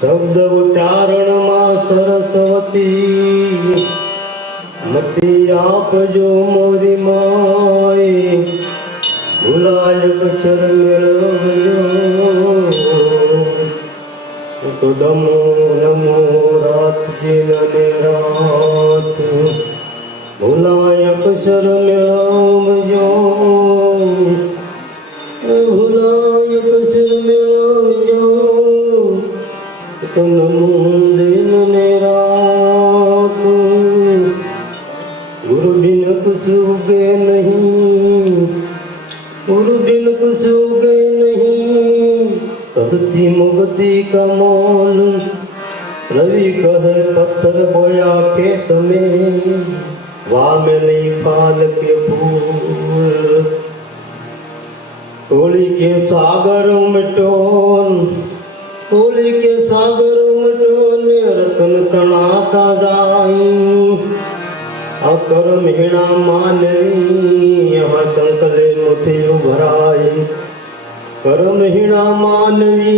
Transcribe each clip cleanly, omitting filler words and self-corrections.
શબ્દ ઉચ્ચારણમાં સરસ્વતી મતિ આપજો મોરી માય ભૂલાય અક્ષર મેળવજો તો નમો નમો રાતજી ને રાત ભૂલાય અક્ષર મેળવજો ભૂલાય અક્ષર મેળવજો તો નમો દિન ને રાત गुरु बिन कुछ उगे नहीं, गुरु बिन कुछ उगे नहीं, धरती मुक्ति का मोल रवि कहे पत्थर बोया खेत में वाह में नहीं फाल के फूल तोली के सागर में टोन तोली के सागर में टोन रतन तनाता जाई कर्म हीणा मानवी यहाँ संकले मुठे उभराई कर्म हीणा मानवी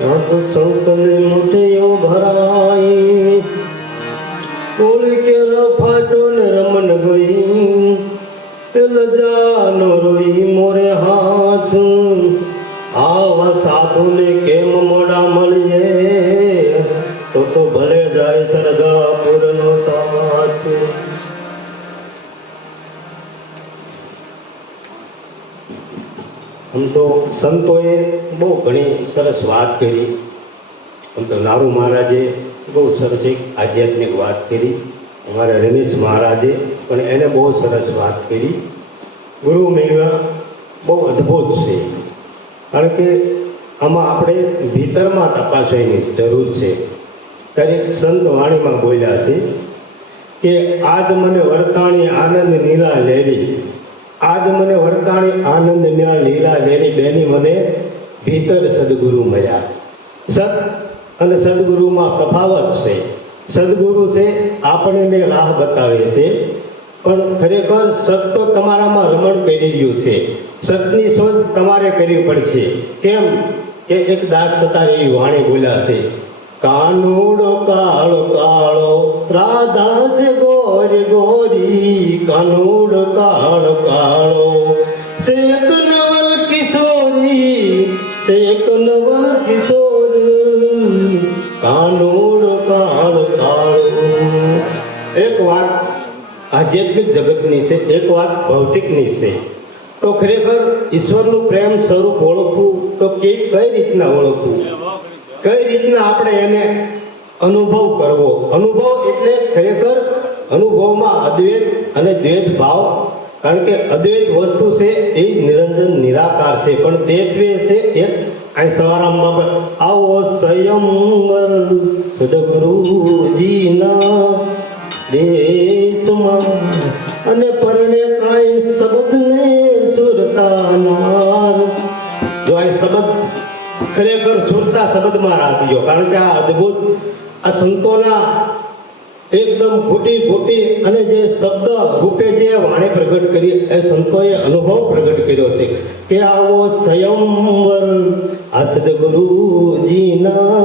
यहाँ तो संकले मुठे उभराई तोड़ी के रफाटो ने रमन गई लजानो रोई मोरे हाथ आवा साधु ने केम मोड़ा मलिए तो भले जाए सरगापुर नो साथ। हम तो संतोए बहुत घणी सरस बात करी हम तो नारू महाराजे बहुत सरस एक आध्यात्मिक बात करी हमारे रमेश महाराजे पण एने बहुत सरस बात करी गुरु महिमा बहुत अद्भुत है कारण के आमा आपणे भीतर में तपासવાની જરૂર છે ત્યારે સંત વાણીમાં બોલ્યા છે કે આજ મને વર્તાણી આનંદ નીલા લેરી આજ મને વર્તાણી આનંદ નીલા લેરી બેની મને ભીતર સદગુરુ મળ્યા સત અને સદગુરુમાં તફાવત છે સદગુરુ છે આપણને રાહ બતાવે છે પણ ખરેખર સત તો તમારામાં રમણ કરી રહ્યું છે સતની શોધ તમારે કરવી પડશે કેમ કે એક દાસ સતા એવી વાણી બોલ્યા છે कानूड़ो कालो कालो राधा से गोरी गोरी कानूड़ो कालो कालो सेक नवल किशोरी सेक नवल किशोरी कानूड़ो कालो कालो। एक बात आध्यात्मिक जगतनी से एक बात भौतिकनी से तो खरेखर ईश्वरનું પ્રેમ સ્વરૂપ ઓળખવું તો કઈ રીતના ઓળખવું કઈ રીતના આપણે એને અનુભવ કરવો અનુભવ એટલે ખરેખર અનુભવમાં અદ્વૈત અને દ્વૈત ભાવ કારણ કે અદ્વૈત વસ્તુ છે એ નિરંજન નિરાકાર છે પણ દ્વૈત છે એક આ સવારામાં આવો સંયમર સદગુરુજીના દેશમાં અને પરણે કાંઈ શબ્દને સુરતાનાર જો આ શબ્દ ખરેખર સુરતા શબ્દમાં રાખજો કારણ કે આ અદ્ભુત આ સંતોના એકદમ ફૂટી ફૂટી અને જે શબ્દ રૂપે જે વાણી પ્રગટ કરી એ સંતોએ અનુભવ પ્રગટ કર્યો છે કે આવો સ્વયંવર આ સદગુરુજીના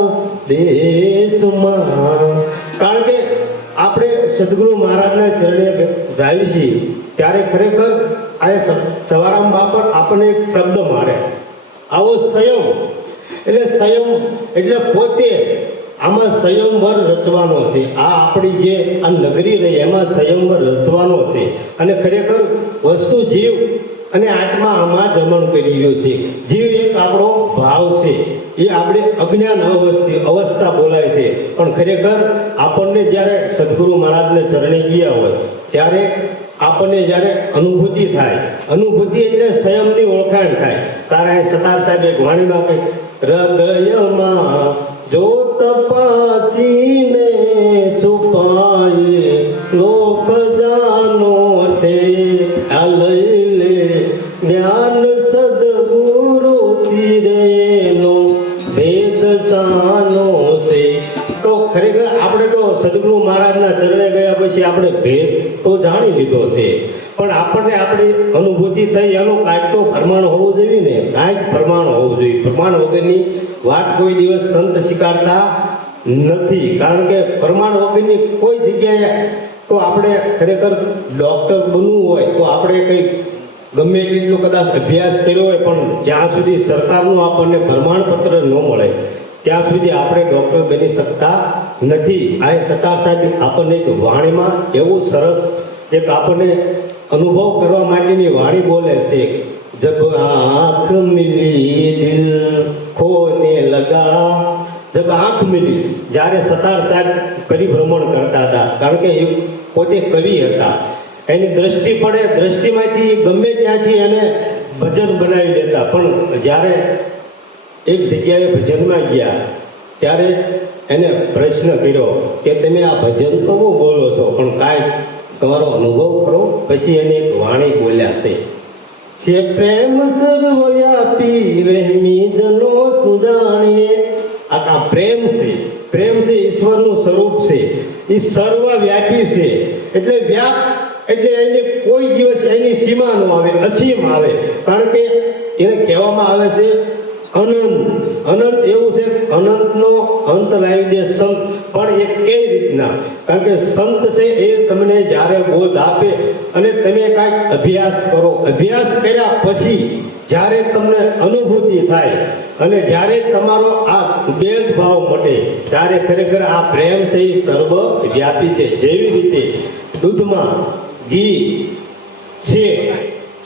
દેશમાં કારણ કે આપણે સદગુરુ મહારાજના ચરણે જાય છીએ ત્યારે ખરેખર આ સવારામ બાપર આપણને એક શબ્દ મારે આવો સંયમ એટલે સંયમ એટલે પોતે આમાં સંયમવર રચવાનો છે આ આપણી જે આ નગરી રહી એમાં સંયમવર રચવાનો છે અને ખરેખર વસ્તુ જીવ અને આત્મા આમાં જમણ કરી રહ્યો છે જીવ એક આપણો ભાવ છે એ આપણે અજ્ઞાન અવસ્થા બોલાય છે પણ ખરેખર આપણને જ્યારે સદગુરુ મહારાજને ચરણે ગયા હોય ત્યારે આપણને જ્યારે અનુભૂતિ થાય અનુભૂતિ એટલે સંયમની ઓળખાણ થાય તારા એ સતાર સાહેબ એક વાણીમાં કહે હૃદયમાં જો તપાસીને સુપાય લોક જાનો છે આ લઈ લે જ્ઞાન સદગુરુ તીરેનો ભેદ સાનો છે તો ખરેખર આપણે તો સદગુરુ મહારાજના ચરણે ગયા પછી આપણે ભેદ તો જાણી લીધો છે પણ આપણે આપણને આપણી અનુભૂતિ થઈ એનું કાંઈક તો પ્રમાણ હોવું જોઈએ ને, કાંઈક પ્રમાણ હોવું જોઈએ. પ્રમાણ વગરની વાત કોઈ દિવસ સંત સ્વીકારતા નથી. કારણ કે પ્રમાણ વગરની કોઈ જગ્યાએ તો આપણે ખરેખર ડૉક્ટર બનવું હોય તો આપણે કંઈ ગમે તેટલો કદાચ અભ્યાસ કર્યો હોય પણ જ્યાં સુધી સરકારનું આપણને પ્રમાણપત્ર ન મળે ત્યાં સુધી આપણે ડૉક્ટર બની શકતા નથી. આ સરકાર સાહેબ આપણને એક વાણીમાં એવું સરસ એક આપણને અનુભવ કરવા માટેની વાણી બોલે છે, જબ આંખ મિલી દિલ ખોને લગા. જબ આંખ મિલી, જ્યારે સતાર સાહેબ પરિભ્રમણ કરતા હતા, કારણ કે એ પોતે કવિ હતા, એની દ્રષ્ટિ પડે, દ્રષ્ટિમાંથી ગમે ત્યાંથી એને ભજન બનાવી દેતા. પણ જ્યારે એક જગ્યાએ ભજનમાં ગયા ત્યારે એને પ્રશ્ન કર્યો કે તમે આ ભજન તો બહુ બોલો છો પણ કાંઈ તમારો અનુભવ કરો. પછી એને એક વાણી બોલ્યા છે પ્રેમ સર્વવ્યાપી વહેમી જનો સુજાણીએ. આ પ્રેમ છે, પ્રેમ છે ઈશ્વરનું સ્વરૂપ છે, એ સર્વવ્યાપી છે. એટલે વ્યાપ એટલે એની કોઈ દિવસ એની સીમા ન આવે, અસીમ આવે. કારણ કે એને કહેવામાં આવે છે અનંત. અનંત એવું છે, અનંતનો અંત લાવી દે સંત. પણ એ કઈ રીતના? કારણ કે સંત છે એ તમને જ્યારે બોધ આપે અને તમે કાંઈક અભ્યાસ કરો, અભ્યાસ કર્યા પછી જ્યારે તમને અનુભૂતિ થાય અને જ્યારે તમારો આ ભેદભાવ મટે ત્યારે ખરેખર આ પ્રેમ છે એ સર્વવ્યાપી છે. જેવી રીતે દૂધમાં ઘી છે,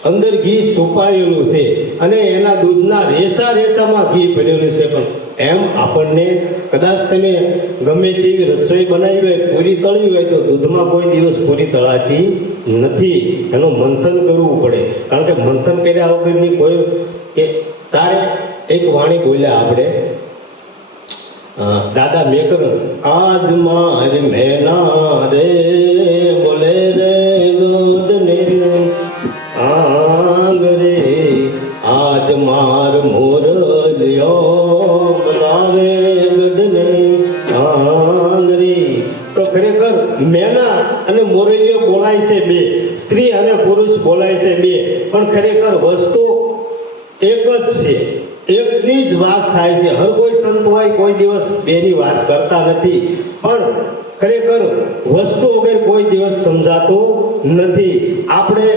અંદર ઘી છુપાયેલું છે અને એના દૂધના રેસા રેસામાં ઘી પડેલું છે. પણ એમ આપણને કદાચ તમે ગમે તેવી રસોઈ બનાવી હોય, પૂરી તળી હોય તો દૂધમાં કોઈ દિવસ પૂરી તળાતી નથી. એનું મંથન કરવું પડે. કારણ કે મંથન કર્યા વગરની કોઈ કે તારે એક વાણી બોલ્યા આપણે દાદા મેકર, આજ માર મેના રે બોલે રે દૂધ ને આંગ રે, આજ માર મોરલિયો બનાવે ગઢને આંગ રે. તો ખરેખર મેના અને મોરલિયો બોલાય છે બે, સ્ત્રી અને પુરુષ બોલાય છે બે, પણ ખરેખર વસ્તુ એક જ છે, એકની જ વાત થાય છે. હર કોઈ સંત હોય કોઈ દિવસ બેની વાત કરતા નથી, પણ ખરેખર વસ્તુ વગર કોઈ દિવસ સમજાતું નથી. આપણે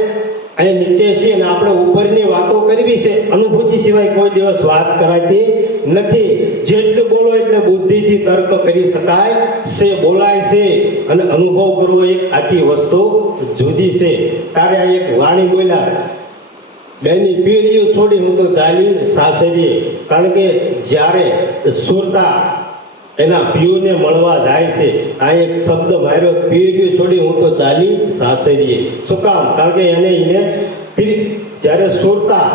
અહીં નીચે છીએ ને આપણે ઉપરની વાતો કરવી છે, અનુભૂતિ સિવાય કોઈ દિવસ વાત કરાતી નથી. જેટલું બોલો એટલે બુદ્ધિથી તર્ક કરી શકાય છે, બોલાય છે, અને અનુભવ કરવો એક આખી વસ્તુ જુદી છે. તારે આ એક વાણી બોલ્યા, બેની પીડીઓ છોડી હું તો ચાલી સાસરીએ. કારણ કે જ્યારે સુરતા એના પીયુને મળવા જાય છે, આ એક શબ્દ માર્યો, પીડીઓ છોડી હું તો ચાલી સાસરીએ. શું કામ? કારણ કે એને જ્યારે સુરતા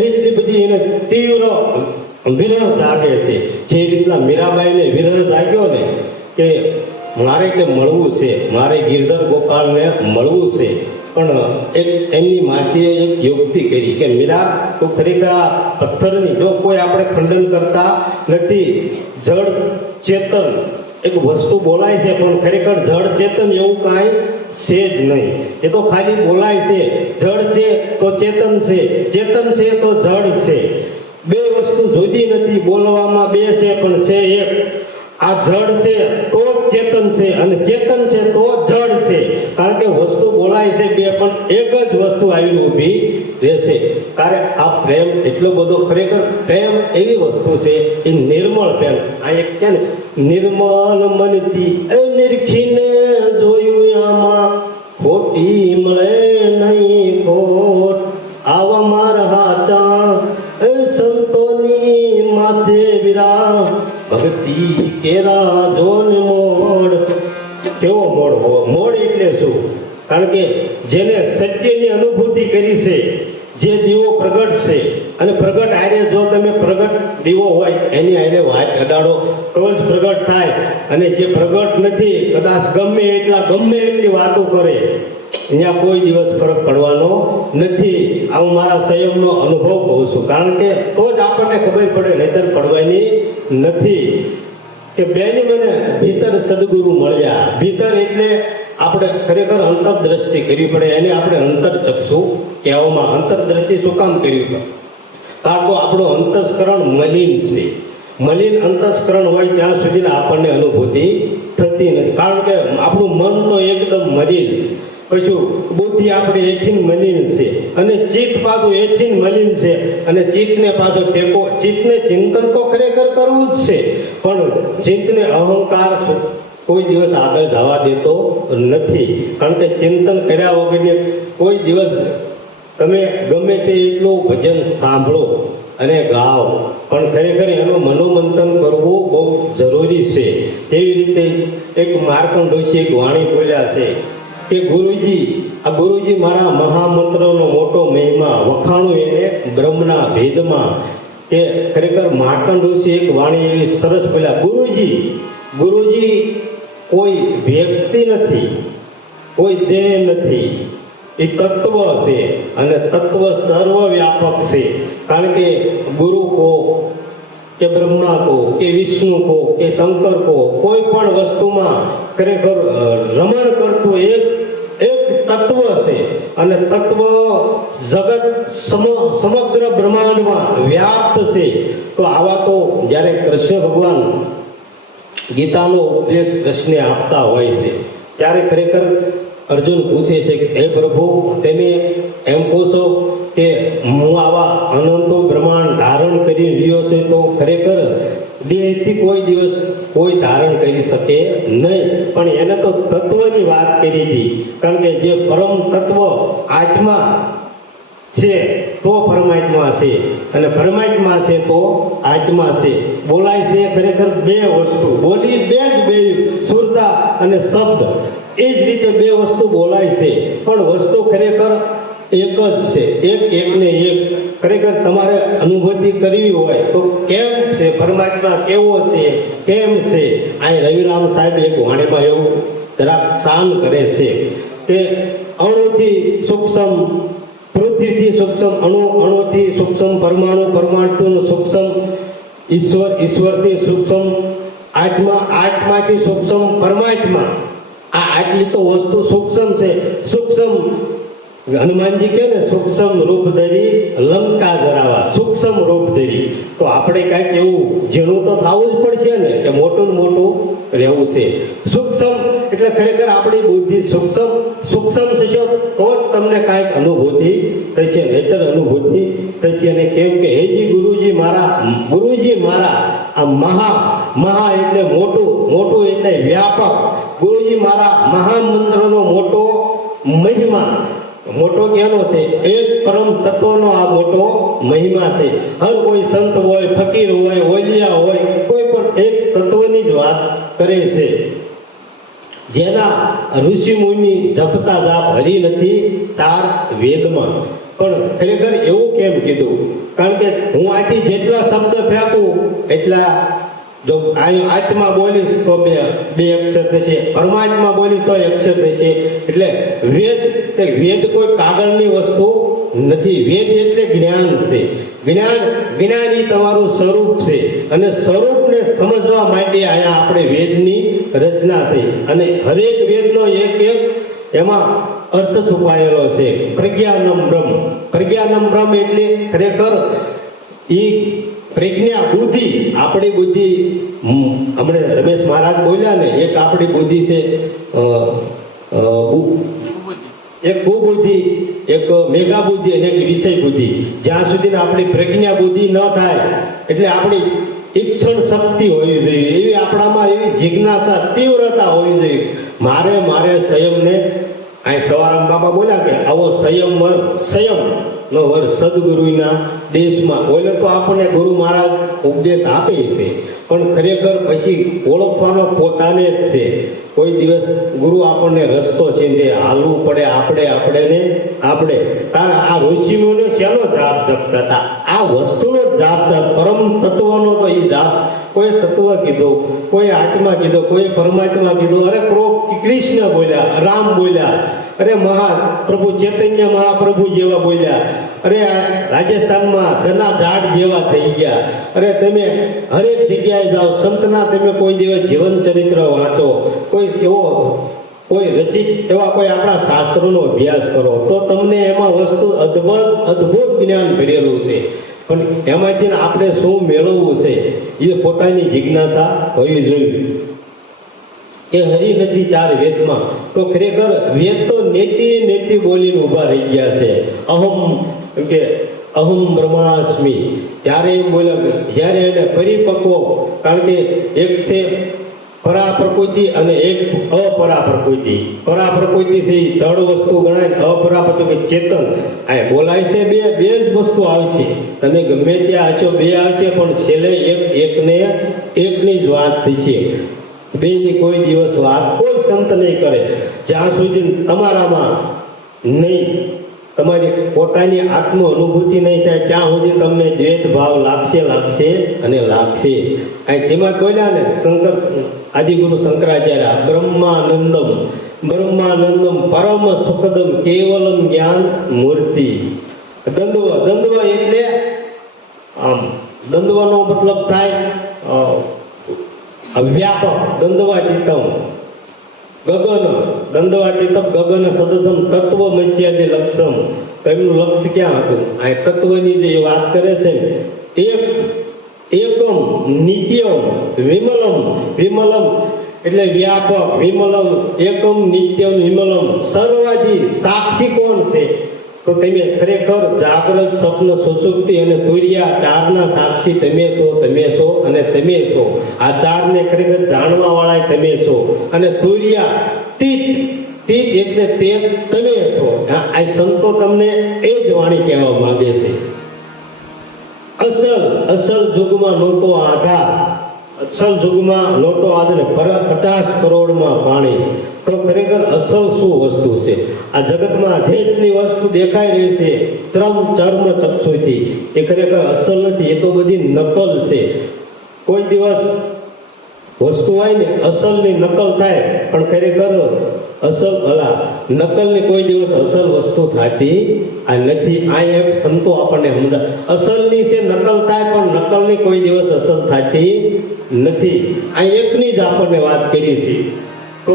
એટલી બધી એને તીવ્ર વિરહ જાગે છે. જે રીતના મીરાબાઈને વિરહ જાગ્યો ને કે મારે કે મળવું છે, મારે ગિરધર ગોપાલને મળવું છે. પણ એક એમની માસીએ એક યુક્તિ કરી કે મીરા તું ખરેખર આ પથ્થરની, જો કોઈ આપણે ખંડન કરતા નથી, જળ ચેતન એક વસ્તુ બોલાય છે પણ ખરેખર જળ ચેતન એવું કાંઈ છે જ નહીં. એ તો ખાલી બોલાય છે. જળ છે તો ચેતન છે, ચેતન છે તો જળ છે. બે વસ્તુ જુદી નથી, બોલવામાં બે છે પણ છે એક. આ જળ છે તો ચેતન છે અને ચેતન છે તો જળ છે. કારણ કે વસ્તુ બોલાય છે બે પણ એક જ વસ્તુ આવીને ઊભી રહેશે. કારણ આ પ્રેમ એટલો બધો, ખરેખર પ્રેમ એવી વસ્તુ છે એ નિર્મળ પ્રેમ. આ એક છે ને નિર્મળ મનથી એ નિરખીને જોયું આમાં ખોટી મળે નહીં ખોટ. આવા મારા હાચા એ સંતોની માથે વિરા ભક્તિ કેરા જોન મોડ. કેવો મોડ હોવો? મોડ એટલે શું? કારણ કે જેને સત્યની અનુભૂતિ કરી છે, જે દીવો પ્રગટ છે, અને પ્રગટ આરે જો તમે પ્રગટ દીવો હોય એની આરે વાત અડાડો તો જ પ્રગટ થાય. અને જે પ્રગટ નથી કદાચ ગમે એટલી વાતો કરે, અહીંયા કોઈ દિવસ ફરક પડવાનો નથી. આ હું મારા સંયમનો અનુભવ કહું છું. કારણ કે તો જ આપણને ખબર પડે, નહીતર પડવાની નથી. કે બેની મને ભીતર સદગુરુ મળ્યા. ભીતર એટલે આપણે ખરેખર અંતરદ્રષ્ટિ કરવી પડે. એને આપણે અંતરચક્ષુ કહેવામાં. અંતરદ્રષ્ટિ શું કામ કરવી પડે? કારણ કે આપણું અંતસ્કરણ મલિન છે. મલિન અંતસ્કરણ હોય ત્યાં સુધી આપણને અનુભૂતિ થતી નથી. કારણ કે આપણું મન તો એકદમ મલિન, પછી બુદ્ધિ આપણે એથી મલિન છે, અને ચિત્ત પાછું એથી મલિન છે, અને ચિત્તને પાછો ટેકો, ચિત્તને ચિંતન તો ખરેખર કરવું જ છે, પણ ચિત્તને અહંકાર કોઈ દિવસ આગળ જવા દેતો નથી. કારણ કે ચિંતન કર્યા વગરને કોઈ દિવસ તમે ગમે તે એટલું ભજન સાંભળો અને ગાઓ, પણ ખરેખર એનું મનોમંથન કરવું બહુ જરૂરી છે. તેવી રીતે એક માર્કંડ ઋષિ એક વાણી બોલ્યા છે કે ગુરુજી મારા મહામંત્રનો મોટો મહિમા વખાણું એને બ્રહ્મના ભેદમાં. કે ખરેખર માર્કંડ ઋષિ એક વાણી એવી સરસ બોલ્યા, ગુરુજી કોઈ વ્યક્તિ નથી, કોઈ દેહ નથી, એ તત્વ છે, અને તત્વ સર્વવ્યાપક છે. કારણ કે ગુરુ કો કે બ્રહ્મા કો કે વિષ્ણુ કો કે શંકર કો કોઈ પણ વસ્તુમાં ખરેખર રમણ કરતું એક તત્વ છે, અને તત્વ જગત સમગ્ર બ્રહ્માંડમાં વ્યાપ્ત છે. તો આવા તો જ્યારે કૃષ્ણ ભગવાન ગીતાનો ઉપદેશ કૃષ્ણને આપતા હોય છે ત્યારે ખરેખર અર્જુન પૂછે છે કે હે પ્રભુ, તમે એમ કહો છો કે હું આવા અનંતો બ્રહ્માંડ ધારણ કરી રહ્યો છે, તો ખરેખર દેહથી કોઈ દિવસ કોઈ ધારણ કરી શકે નહીં. પણ એને તો તત્વની વાત કરી હતી. કારણ કે જે પરમ તત્વ આત્મા છે તો પરમાત્મા છે, અને પરમાત્મા છે તો આત્મા છે. બોલાય છે ખરેખર બે વસ્તુ, બોલી બે સુરતા અને શબ્દ, એ જ રીતે બે વસ્તુ બોલાય છે, પણ વસ્તુ ખરેખર એક જ છે. એકને એક ખરેખર તમારે અનુભૂતિ કરવી હોય તો કેમ છે પરમાત્મા, કેવો છે, કેમ છે. અહીં રવિરામ સાહેબ એક વાણીમાં એવું જરાક શાન કરે છે કે અણુથી સૂક્ષ્મ, પૃથ્વીથી સૂક્ષ્મ અણુ, અણુથી સૂક્ષ્મ પરમાણુ, પરમાણુનું સૂક્ષ્મ ઈશ્વર, ઈશ્વરથી સૂક્ષ્મ આત્મા, આત્માથી સૂક્ષ્મ પરમાત્મા. આટલી તો વસ્તુ સૂક્ષ્મ છે. સૂક્ષ્મ હનુમાનજી કહે ને, સૂક્ષ્મ રૂપ ધરી લંકા જરાવા, સૂક્ષ્મ રૂપ ધરી. તો આપણે કાંઈક એવું ઝીણું તો થવું જ પડશે ને, કે મોટું ને મોટું રહેવું છે. સૂક્ષ્મ એટલે ખરેખર આપણી બુદ્ધિ સૂક્ષ્મ થશો તો જ તમને કાંઈક અનુભૂતિ થશે, નહીતર અનુભૂતિ થશે. અને કેમ કે હેજી ગુરુજી મારા આ મહા એટલે મોટું એટલે વ્યાપક. ગુરુજી મારા મહામંત્રનો મોટો મહિમા, મોટો કેનો છે? એક પરમ તત્વનો આ મોટો મહિમા છે. હર કોઈ સંત હોય, ફકીર હોય, ઓલિયા હોય, કોઈ પણ એક તત્વની જ વાત કરે છે. જેના ઋષિ મુનિ જપતા જાપ હરી નથી તાર વેદમાં. પણ ખરેખર એવું કેમ કીધું? કારણ કે હું આથી જેટલા શબ્દ ફેંકું એટલા, જો આત્મા બોલીશ તો બે અક્ષર થશે, પરમાત્મા બોલીશ તો અક્ષર થશે. એટલે વેદ કોઈ કાગળની વસ્તુ નથી. વેદ એટલે જ્ઞાન છે. જ્ઞાન એ તમારું સ્વરૂપ છે, અને સ્વરૂપને સમજવા માટે અહીંયા આપણે વેદની રચના થઈ. અને હરેક વેદનો એક એમાં અર્થ છુપાયેલો છે. પ્રજ્ઞાનમ બ્રહ્મ એટલે ખરેખર એ પ્રજ્ઞા, બુદ્ધિ, આપણી બુદ્ધિ. હમણે રમેશ મહારાજ બોલ્યા ને, એક આપણી બુદ્ધિ છે, એક કુબુદ્ધિ, એક મેઘા બુદ્ધિ અને એક વિષય બુદ્ધિ. જ્યાં સુધી આપણી પ્રજ્ઞા બુદ્ધિ ન થાય એટલે આપણી ઈક્ષણ શક્તિ હોવી જોઈએ, એવી આપણામાં એવી જિજ્ઞાસા, તીવ્રતા હોવી જોઈએ. મારે સંયમને, અહીં સવારામ બાબા બોલ્યા કે આવો સંયમ નો વર સદગુરુના દેશમાં. બોલે તો આપણને ગુરુ મહારાજ ઉપદેશ આપે છે, પણ ખરેખર પછી ઓળખવાનો પોતાને જ છે. કોઈ દિવસ ગુરુ આપણને રસ્તો છે તે હાલવું પડે આપણે. કારણ આ ઋષિઓને શેનો જાપ જપતા હતા? આ વસ્તુનો જ જાપ હતા, પરમ તત્વનો. તો એ જાપ, કોઈ તત્વ કીધું, કોઈ આત્મા કીધો, કોઈ પરમાત્મા કીધું. અરે કૃષ્ણ બોલ્યા, રામ બોલ્યા, અરે પ્રભુ ચૈતન્ય મહાપ્રભુ જેવા બોલ્યા, અરે રાજસ્થાનમાં ધના ઝાડ જેવા થઈ ગયા. અરે તમે હરેક જગ્યાએ જાઓ, સંતના તમે કોઈ દિવસ જીવન ચરિત્ર વાંચો, કોઈ એવો કોઈ રચિત એવા કોઈ આપણા શાસ્ત્રોનો અભ્યાસ કરો તો તમને એમાં વસ્તુ અદ્ભુત જ્ઞાન ભરેલું છે, પણ એમાંથી આપણે શું મેળવવું છે એ પોતાની જિજ્ઞાસા હોવી જોઈએ. એ હરી નથી ચાર વેદમાં, તો ખરેખર વેદ તો નેતિ બોલીને ઊભા રહી ગયા છે. અહમ બ્રહ્માસ્મિ ત્યારે એમ બોલ્યા, જ્યારે એને પરિપક્વ, કારણ કે એક છે પરા પ્રકૃતિ અને એક અપરા પ્રકૃતિ. પરા પ્રકૃતિ છે એ જળ વસ્તુ ગણાય, અપરા પ્રકૃતિ ચેતન. આ બોલાય છે બે જ વસ્તુ આવશે, તમે ગમે ત્યાં હશો બે આવશે, પણ છેલ્લે એકની જ વાત થશે. બેની કોઈ દિવસ વાત કોઈ સંત નહીં કરે જ્યાં સુધી તમારામાં નહીં, તમારી પોતાની આત્મ અનુભૂતિ નહીં થાય ત્યાં સુધી તમને દ્વૈત ભાવ લાગશે અને લાગશે. તેમાં બોલ્યા ને આદિગુરુ શંકરાચાર્ય, બ્રહ્માનંદમ પરમ સુખદમ કેવલમ જ્ઞાન મૂર્તિ. દ્વંદ્વ એટલે આમ દ્વંદ્વનો મતલબ થાય વ્યાપક. દ્વંદ્વાતીતમ ગગન સદસમ તત્વ મસ્યાદિ લક્ષમ. એમનું લક્ષ્ય ક્યાં હતું? આ તત્વની જે વાત કરે છે ને, એકમ નિત્યમ વિમલમ એટલે વ્યાપક, વિમલમ એકમ નિત્યમ વિમલમ. સર્વાધી સાક્ષી કોણ છે? તો તમે ખરેખર જાગ્રત, સ્વપ્ન, સુષુપ્તિ અને તુર્યા ચારના સાક્ષી તમે છો અને તમે છો. આ ચારને ખરેખર જાણવા વાળા તમે છો. અને તુર્યા તીત એટલે તે તમે છો. આ સંતો તમને એ જ વાણી કહેવા માંગે છે. અસલ યુગમાં નહોતો આધાર, ને 50 કરોડમાં પાણી. તો ખરેખર અસલ શું વસ્તુ છે? આ જગતમાં જેટલી વસ્તુ દેખાઈ રહી છે ચર્મ ચક્ષુથી, એ ખરેખર અસલ નથી, એ તો બધી નકલ છે. કોઈ દિવસ વસ્તુ હોય ને અસલની નકલ થાય, પણ ખરેખર નકલની કોઈ દિવસ અસલ વસ્તુ થતી નથી. આ એક સંતો આપણને સમજાય, અસલની છે નકલ થાય, પણ નકલની કોઈ દિવસ અસલ થતી નથી. આ એકની જ આપણને વાત કરી છે. તો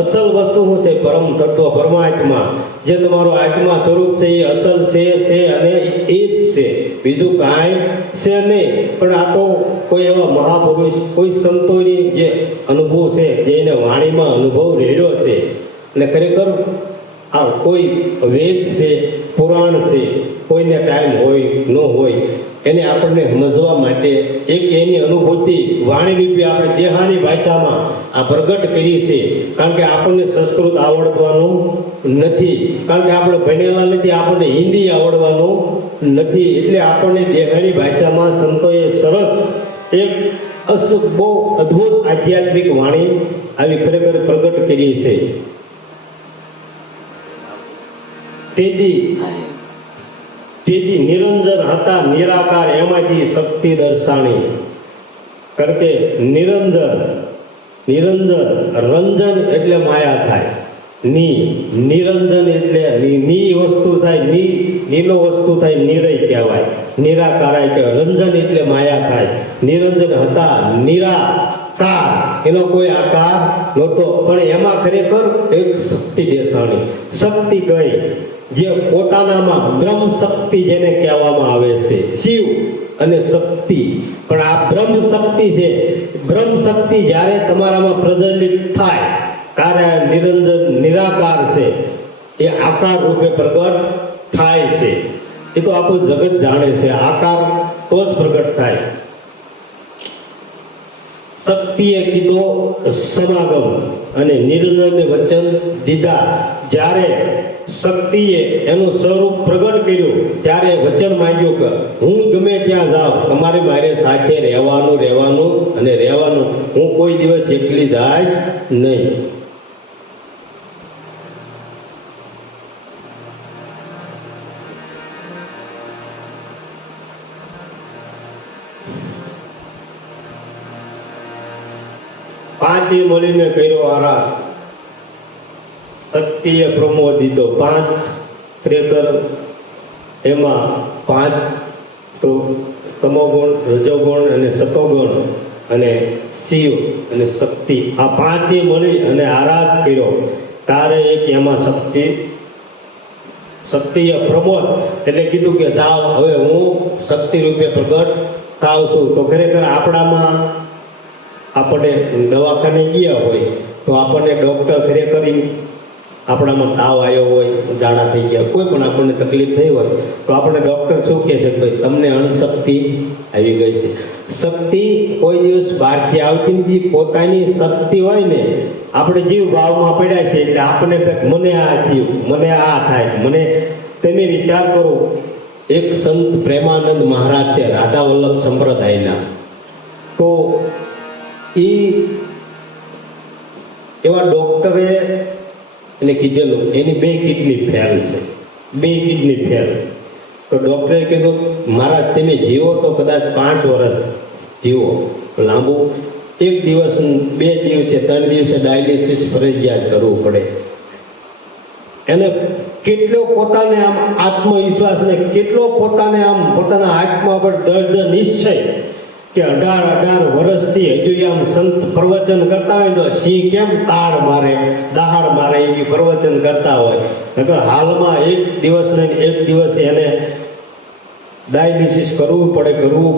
અસલ વસ્તુ શું છે? પરમ તત્વ, પરમાત્મા. જે તમારો આત્મા સ્વરૂપ છે એ અસલ છે અને એ જ છે, બીજું કાંઈ છે નહીં. પણ આ તો કોઈ એવા મહાપુરુષ, કોઈ સંતોની જે અનુભવ છે, જે એને વાણીમાં અનુભવ રહેલો છે. અને ખરેખર આ કોઈ વેદ છે, પુરાણ છે, કોઈને ટાઈમ હોય ન હોય, એને આપણને સમજવા માટે એક એની અનુભૂતિ વાણી રૂપે આપણે દેહાની ભાષામાં આ પ્રગટ કરી છે. કારણ કે આપણને સંસ્કૃત આવડવાનું નથી, કારણ કે આપણે ભણેલા નથી, આપણને હિન્દી આવડવાનું નથી, એટલે આપણને દેહાની ભાષામાં સંતોએ સરસ એક બહુ અદ્ભુત આધ્યાત્મિક વાણી આવી ખરેખર પ્રગટ કરી છે. તેથી નિરંજન હતા નિરાકાર, એમાંથી શક્તિ દર્શાણી. કારણ કે રંજન એટલે માયા થાય, નિરંજન એટલે ની વસ્તુ થાય, નીલો વસ્તુ થાય, નિરય કહેવાય, નિરાકારાય કહેવાય. રંજન એટલે માયા થાય. નિરંજન હતા નિરાકાર, એનો કોઈ આકાર નહોતો, પણ એમાં ખરેખર એક શક્તિ દેખાણી. શક્તિ કઈ? જે પોતાનામાં બ્રહ્મ શક્તિ જેને કહેવામાં આવે છે, શિવ અને શક્તિ. પણ આ બ્રહ્મ શક્તિ છે, બ્રહ્મ શક્તિ જ્યારે તમારામાં પ્રજ્વલિત થાય ત્યારે નિરંજન નિરાકાર છે, એ આકાર રૂપે પ્રગટ થાય છે. એ તો આખું જગત જાણે છે, આકાર તો જ પ્રગટ થાય. શક્તિએ કીધો સમાગમ અને નિરંજનને વચન દીધા. જ્યારે શક્તિએ એનું સ્વરૂપ પ્રગટ કર્યું ત્યારે વચન માંગ્યું કે હું ગમે ત્યાં જાઉં, તમારે મારે સાથે રહેવાનું અને રહેવાનું, હું કોઈ દિવસ એકલી જઈશ નહીં. પાંચે મળીને કર્યો આરાધ, શક્તિએ પ્રમોદ દીધો. 5 ખરેખર એમાં 5 તો તમોગુણ, રજોગુણ અને સતોગુણ, અને શિવ અને શક્તિ આ પાંચે મળી અને આરાધ કર્યો તારે એક એમાં શક્તિએ પ્રમોદ એટલે કીધું કે જાઓ હવે હું શક્તિ રૂપે પ્રગટ થાવ છું. તો ખરેખર આપણામાં આપણે દવાખાને ગયા હોય તો આપણને ડૉક્ટર ખરેખર આપણામાં તાવ આવ્યો હોય, ઝાડા થઈ ગયા, કોઈ પણ આપણને તકલીફ થઈ હોય તો આપણને ડૉક્ટર શું કહે છે? ભાઈ તમને અણશક્તિ આવી ગઈ છે. શક્તિ કોઈ દિવસ બહારથી આવતી નથી. પોતાની શક્તિ હોય ને, આપણે જીવ ભાવમાં પડ્યા છે એટલે આપણને મને આ થયું, મને આ થાય, મને. તમે વિચાર કરો, એક સંત પ્રેમાનંદ મહારાજ છે રાધા વલ્લભ સંપ્રદાયના, તો એવા ડૉક્ટરે એને કીધેલું એની 2 કિડની ફેલ છે, 2 કિડની ફેલ. તો ડૉક્ટરે કીધું મહારાજ તમે જીવો તો કદાચ 5 વર્ષ જીવો લાંબુ, 1 દિવસ 2 દિવસે 3 દિવસે ડાયાલિસિસ ફરજિયાત કરવું પડે. એને કેટલો પોતાને આમ આત્મવિશ્વાસ ને કેટલો પોતાને આમ પોતાના આત્મા પર દર્દ નિશ્ચય કે 18 વર્ષથી હજુ આમ સંત પ્રવચન કરતા હોય તો સિંહ કેમ તાળ મારે દહાડ મારે એવી પ્રવચન કરતા હોય. નકર હાલમાં 1 દિવસ ને 1 દિવસ એને ડાયાલિસિસ કરવું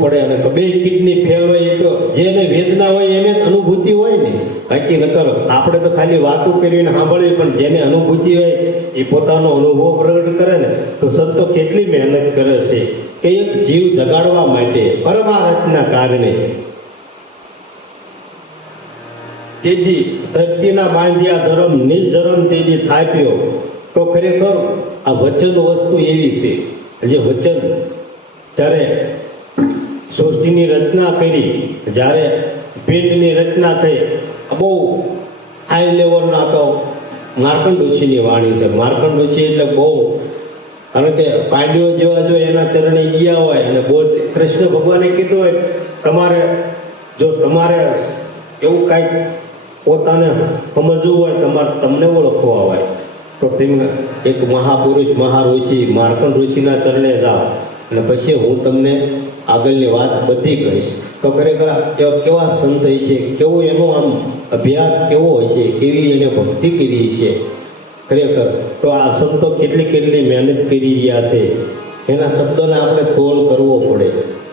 પડે અને 2 કિડની ફેલ હોય તો જેને વેદના હોય એને અનુભૂતિ હોય ને, બાકી નકર આપણે તો ખાલી વાતો કરીને સાંભળવી, પણ જેને અનુભૂતિ હોય એ પોતાનો અનુભવ પ્રગટ કરે ને. તો સંતો કેટલી મહેનત કરે છે કે એક જીવ જગાડવા માટે પરમાર્થના કારણે તેજી ધરતીના બાંધ્યા ધર્મ નિર્જરમ તેજી થાપ્યો. તો ખરેખર આ વચન વસ્તુ એવી છે, જે વચન જ્યારે સૃષ્ટિની રચના કરી, જ્યારે પિંડની રચના થઈ, બહુ હાઈ લેવલના તો માર્કંડ ઋષિની વાણી છે. માર્કંડ ઋષિ એટલે બહુ, કારણ કે પાંડવો જેવા જો એના ચરણે ગયા હોય અને બહુ કૃષ્ણ ભગવાને કીધું હોય તમારે એવું કાંઈક પોતાને સમજવું હોય, તમને ઓળખવા હોય તો તમે એક મહાપુરુષ મહાઋષિ માર્કંડ ઋષિના ચરણે જાઓ અને પછી હું તમને આગળની વાત બધી કહીશ. તો ખરેખર કેવા સંત હોય છે, કેવું એનો આમ અભ્યાસ કેવો હોય છે, કેવી એને ભક્તિ કરી છે ખરેખર. તો આ સંતો કેટલી મહેનત કરી રહ્યા છે, એના શબ્દોને આપણે તોલ કરવો પડે,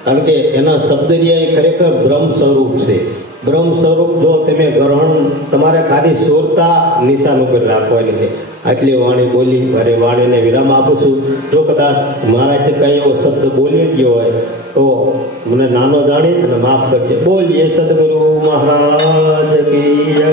કારણ કે એના શબ્દ રહ્યા એ ખરેખર બ્રહ્મ સ્વરૂપ છે. બ્રહ્મ સ્વરૂપ જો તમે ગ્રહણ તમારે ખાલી સુરતા નિશાન ઉપર રાખવાની છે. આટલી વાણી બોલી, મારે વાણીને વિરામ આપું છું. જો કદાચ મારાથી કંઈ એવો શબ્દ બોલી ગયો હોય તો મને નાનો જાણી અને માફ કરજે. બોલીએ સદગુરુ મહારાજ કી જય.